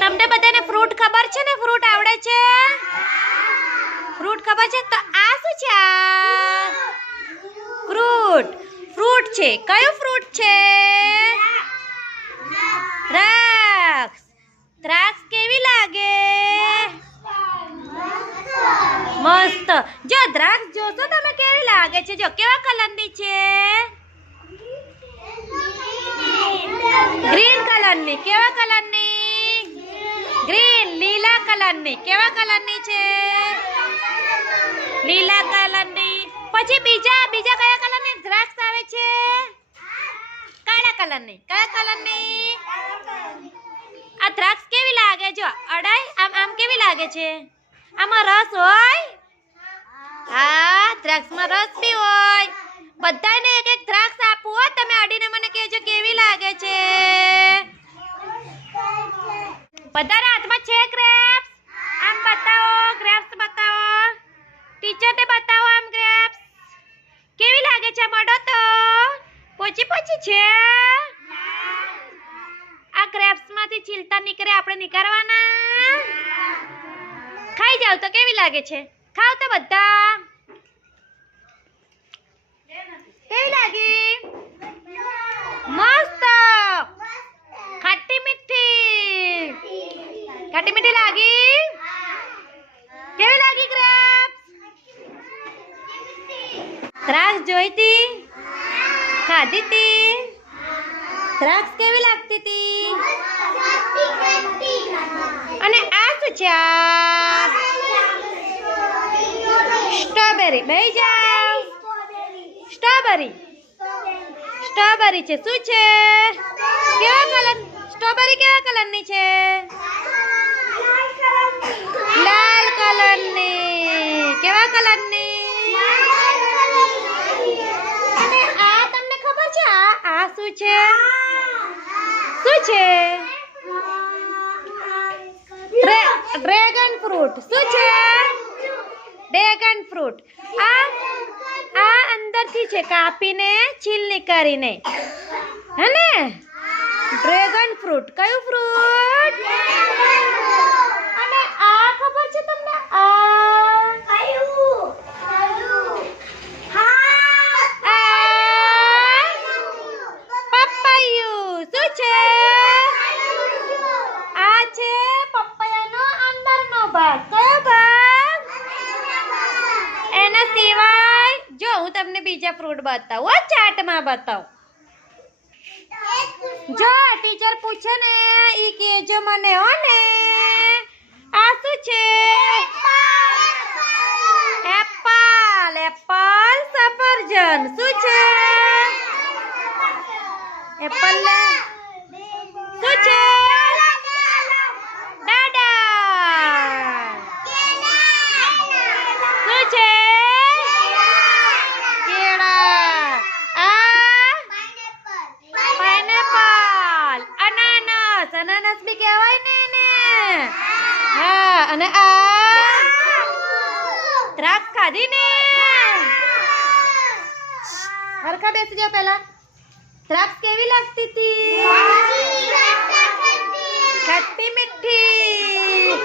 તમને બધાને ફ્રૂટ ખબર છે ને? ફ્રૂટ આવડે છે? ફ્રૂટ ખબર છે? તો આ શું છે આ? ફ્રૂટ ફ્રૂટ છે. કયું ફ્રૂટ છે? દ્રાક્ષ. દ્રાક્ષ કેવી લાગે? મસ્ત. જો, દ્રાક્ષ જોશો તમે કેવી લાગે છે? જો, કેવા કલરની છે? ગ્રીન કલરની. કેવા કલરની? ગ્રીન લીલા કલરની કેવા કલરની છે? લીલા કલરની પછી બીજા બીજા કયા કલરની દ્રાક્ષ આવે છે? કાળા કલરની કયા કલરની આ દ્રાક્ષ કેવી લાગે? જો, અડાઈ, આમ આમ કેવી લાગે છે? આમાં રસ હોય? હા, દ્રાક્ષમાં રસ બી હોય. બધાને એક એક દ્રાક્ષ આપવો તમે અડીને મને કહેજો કેવી લાગે છે. બધાના હાથમાં છે ગ્રેપ્સ આમ બતાવો ગ્રેપ્સ બતાવો. ટીચરને બતાવો આમ ગ્રેપ્સ કેવી લાગે છે મડો તો? પોચી પોચી છે? આ ગ્રેપ્સમાંથી છીલતા નીકળે, આપણે નીકળવાના? ખાઈ જાવ તો કેવી લાગે છે? ખાવ તો બધા કેવી લાગી મસ્ત ખાટી મીઠી ખાટી મીઠી લાગી કેવી લાગી ગ્રેપ્સ દ્રાક્ષ જોઈ તી ખાધી હતી દ્રાક્ષ કેવી લાગતી તી અને આ શું છે સ્ટ્રોબેરી. બેહી જાવ. સ્ટ્રોબેરી. સ્ટ્રોબેરી છે. શું છે? કેવા કલર સ્ટ્રોબેરી કેવા કલરની છે લાલ કલરની કેવા કલરની અને આ તમને ખબર છે આ આ શું છે? શું છે? Dragon fruit. શું છે? Dragon fruit. આ આ અંદરથી છે કાપીને, છીલની કરીને. હે ને? Dragon fruit. કયું ફ્રૂટ અને આ ખબર છે તમને આ આ પપૈયું શું છે આ છે પપૈયાનો અંદરનો ભાગ કયો ભાગ એના સિવાય જો હું તમને બીજા ફ્રૂટ બતાવો ચાટમાં બતાવો. જો ટીચર પૂછે ને, ઈ કેજો મને, હો ને. આ શું છે એપલ એપલ સફરજન શું છે એપલ ને શું છે દાડા શું છે કેળા આ પાઇનેપલ અનાનસ અનાનસ બી કહેવાય ને એને હા અને આ દ્રાક્ષ ખાધી ને હરખા બેસી જાવ પહેલા. દ્રાક્ષ કેવી લાગતી હતી. ખટ્ટી મીઠી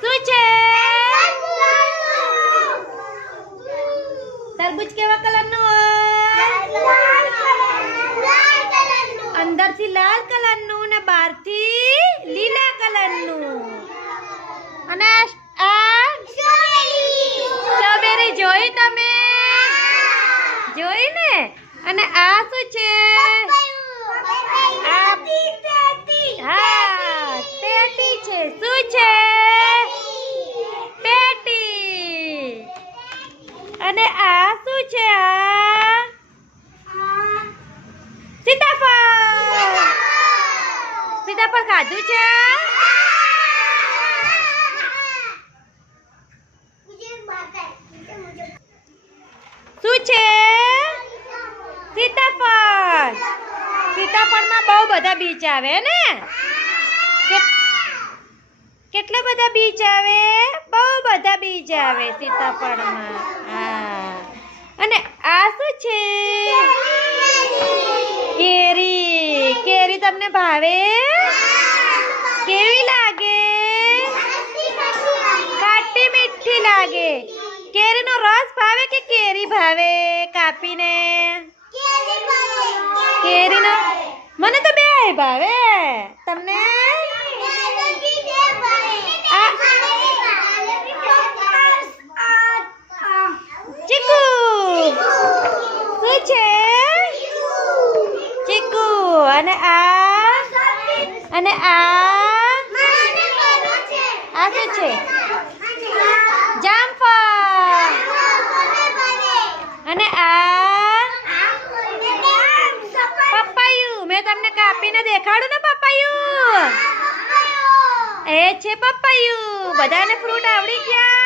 શું છે તરબૂચ કેવા કલરનું હોય અંદરથી લાલ કલરનું ને બહારથી લીલા કલરનું. અને સ્ટ્રોબેરી જોઈ તમે? જોઈ ને? અને આ શું છે? પેટી. અને આ શું છે આ? સીતાફળ. સીતાફળ. ખાધું કેટલા બધા બીજ આવે? બહુ બધા બીજ આવે સીતાફળમાં. અને આ શું છે? કેરી. કેરી તમને ભાવે? કેવી લાગે? ખાટી મીઠી લાગે. કેરીનો રસ ભાવે કે કેરી ભાવે કાપીને? કેરીનો. મને તો બે ભાવે. તમને? અને આ? અને આ? આ શું છે જામફળ અને આ પપૈયું મેં તમને કાપીને દેખાડું ને પપ્પાયું? એ છે પપ્પાયું. બધાને ફ્રૂટ આવડી ગયા.